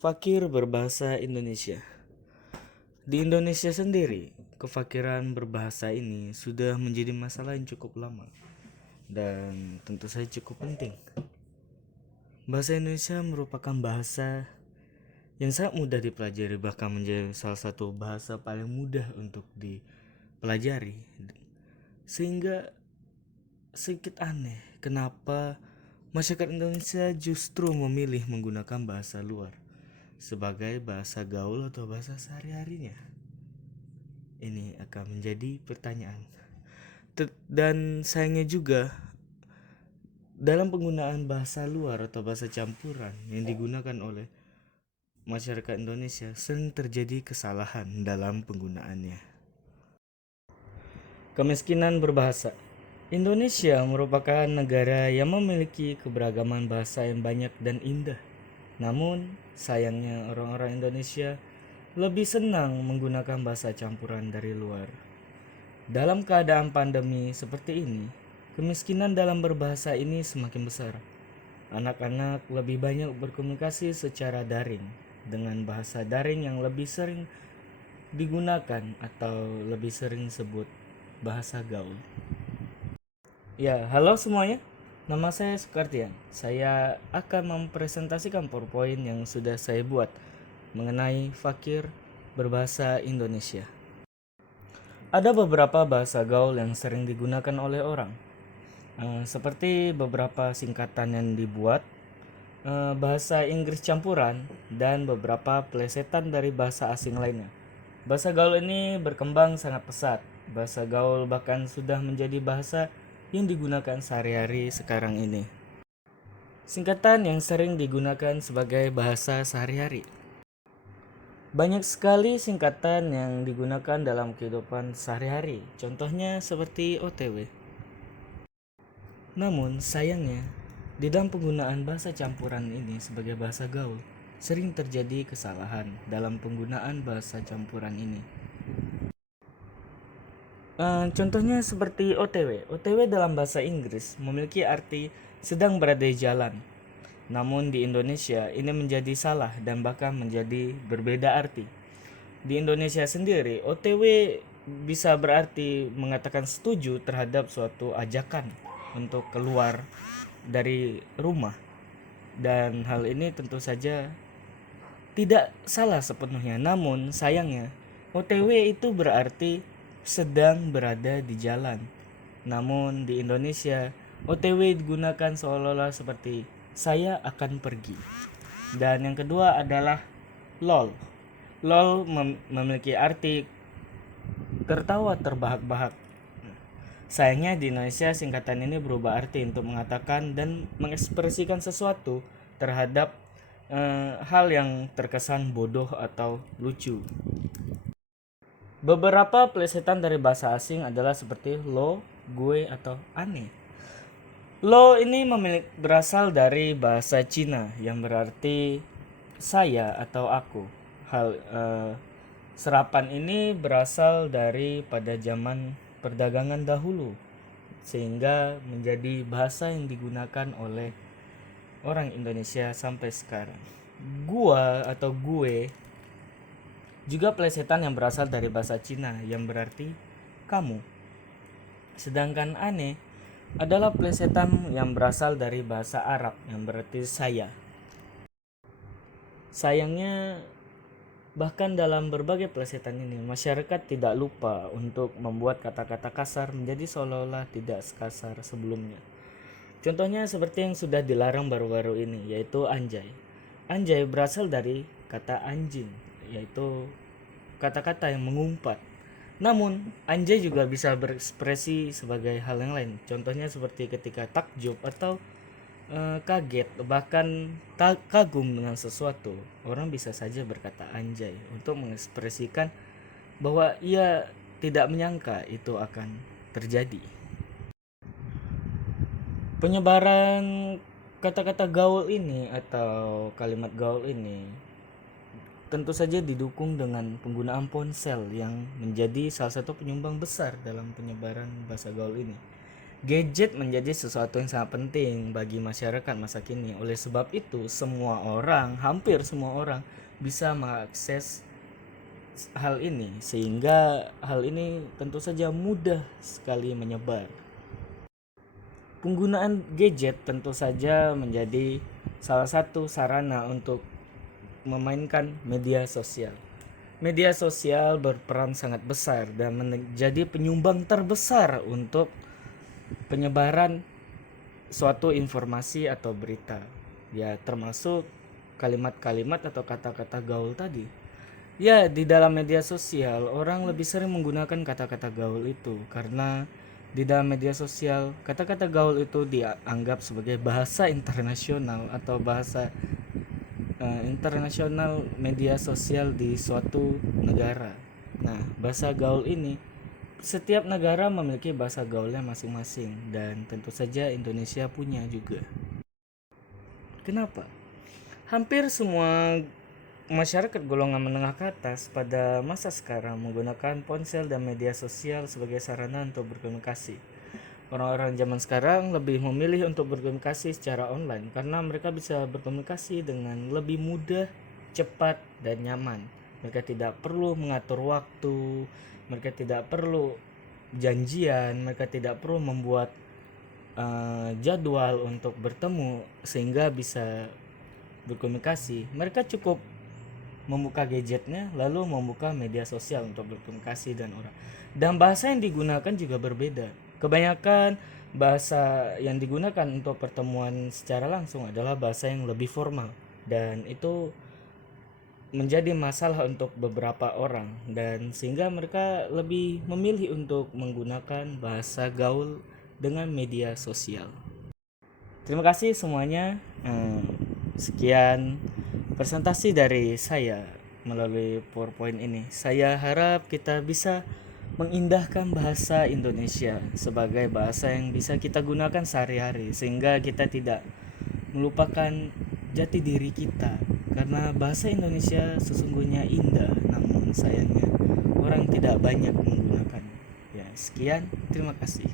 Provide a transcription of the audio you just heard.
Fakir berbahasa Indonesia. Di Indonesia sendiri, kefakiran berbahasa ini sudah menjadi masalah yang cukup lama dan tentu saja cukup penting. Bahasa Indonesia merupakan bahasa yang sangat mudah dipelajari, bahkan menjadi salah satu bahasa paling mudah untuk dipelajari. Sehingga sedikit aneh kenapa masyarakat Indonesia justru memilih menggunakan bahasa luar sebagai bahasa gaul atau bahasa sehari-harinya. Ini akan menjadi pertanyaan. Dan sayangnya juga dalam penggunaan bahasa luar atau bahasa campuran yang digunakan oleh masyarakat Indonesia sering terjadi kesalahan dalam penggunaannya. Kemiskinan berbahasa. Indonesia merupakan negara yang memiliki keberagaman bahasa yang banyak dan indah. Namun, sayangnya orang-orang Indonesia lebih senang menggunakan bahasa campuran dari luar. Dalam keadaan pandemi seperti ini, kemiskinan dalam berbahasa ini semakin besar. Anak-anak lebih banyak berkomunikasi secara daring dengan bahasa daring yang lebih sering digunakan atau lebih sering disebut bahasa gaul. Ya, halo semuanya. Nama saya Sukartian. Saya akan mempresentasikan PowerPoint yang sudah saya buat mengenai fakir berbahasa Indonesia. Ada beberapa bahasa gaul yang sering digunakan oleh orang, seperti beberapa singkatan yang dibuat, bahasa Inggris campuran, dan beberapa plesetan dari bahasa asing lainnya. Bahasa gaul ini berkembang sangat pesat. Bahasa gaul bahkan sudah menjadi bahasa yang digunakan sehari-hari sekarang ini. Singkatan yang sering digunakan sebagai bahasa sehari-hari. Banyak sekali singkatan yang digunakan dalam kehidupan sehari-hari. Contohnya seperti OTW. Namun sayangnya, di dalam penggunaan bahasa campuran ini sebagai bahasa gaul, sering terjadi kesalahan dalam penggunaan bahasa campuran ini. Contohnya seperti OTW. OTW dalam bahasa Inggris memiliki arti sedang berada di jalan. Namun di Indonesia ini menjadi salah dan bahkan menjadi berbeda arti. Di Indonesia sendiri, OTW bisa berarti mengatakan setuju terhadap suatu ajakan untuk keluar dari rumah. Dan hal ini tentu saja tidak salah sepenuhnya. Namun sayangnya, OTW itu berarti sedang berada di jalan. Namun di Indonesia, OTW digunakan seolah-olah seperti saya akan pergi. Dan yang kedua adalah LOL. LOL memiliki arti tertawa terbahak-bahak. Sayangnya di Indonesia singkatan ini berubah arti untuk mengatakan dan mengekspresikan sesuatu terhadap hal yang terkesan bodoh atau lucu. Beberapa plesetan dari bahasa asing adalah seperti lo, gue, atau aneh. Lo ini berasal dari bahasa Cina yang berarti saya atau aku. Serapan ini berasal dari pada zaman perdagangan dahulu, sehingga menjadi bahasa yang digunakan oleh orang Indonesia sampai sekarang. Gua atau gue juga plesetan yang berasal dari bahasa Cina yang berarti kamu. Sedangkan aneh adalah plesetan yang berasal dari bahasa Arab yang berarti saya. Sayangnya, bahkan dalam berbagai plesetan ini, masyarakat tidak lupa untuk membuat kata-kata kasar menjadi seolah-olah tidak sekasar sebelumnya. Contohnya seperti yang sudah dilarang baru-baru ini, yaitu anjay. Anjay berasal dari kata anjing, yaitu kata-kata yang mengumpat. Namun, anjay juga bisa berekspresi sebagai hal yang lain. Contohnya seperti ketika takjub atau kaget, bahkan kagum dengan sesuatu. Orang bisa saja berkata anjay untuk mengekspresikan bahwa ia tidak menyangka itu akan terjadi. Penyebaran kata-kata gaul ini atau kalimat gaul ini tentu saja didukung dengan penggunaan ponsel yang menjadi salah satu penyumbang besar dalam penyebaran bahasa gaul ini. Gadget menjadi sesuatu yang sangat penting bagi masyarakat masa kini. Oleh sebab itu, hampir semua orang bisa mengakses hal ini, sehingga hal ini tentu saja mudah sekali menyebar. Penggunaan gadget tentu saja menjadi salah satu sarana untuk memainkan media sosial. Media sosial berperan sangat besar dan menjadi penyumbang terbesar untuk penyebaran suatu informasi atau berita. Ya, termasuk kalimat-kalimat atau kata-kata gaul tadi. Ya, di dalam media sosial orang lebih sering menggunakan kata-kata gaul itu karena di dalam media sosial kata-kata gaul itu dianggap sebagai bahasa internasional atau bahasa internasional media sosial di suatu negara. Nah, bahasa gaul ini setiap negara memiliki bahasa gaulnya masing-masing dan tentu saja Indonesia punya juga. Kenapa? Hampir semua masyarakat golongan menengah ke atas pada masa sekarang menggunakan ponsel dan media sosial sebagai sarana untuk berkomunikasi. Orang-orang zaman sekarang lebih memilih untuk berkomunikasi secara online karena mereka bisa berkomunikasi dengan lebih mudah, cepat, dan nyaman. Mereka tidak perlu mengatur waktu, mereka tidak perlu janjian, mereka tidak perlu membuat jadwal untuk bertemu sehingga bisa berkomunikasi. Mereka cukup membuka gadgetnya lalu membuka media sosial untuk berkomunikasi dan orang. Dan bahasa yang digunakan juga berbeda. Kebanyakan bahasa yang digunakan untuk pertemuan secara langsung adalah bahasa yang lebih formal dan itu menjadi masalah untuk beberapa orang dan sehingga mereka lebih memilih untuk menggunakan bahasa gaul dengan media sosial. Terima kasih semuanya. Sekian presentasi dari saya melalui PowerPoint ini. Saya harap kita bisa mengindahkan bahasa Indonesia sebagai bahasa yang bisa kita gunakan sehari-hari sehingga kita tidak melupakan jati diri kita karena bahasa Indonesia sesungguhnya indah namun sayangnya orang tidak banyak menggunakan. Ya, sekian, terima kasih.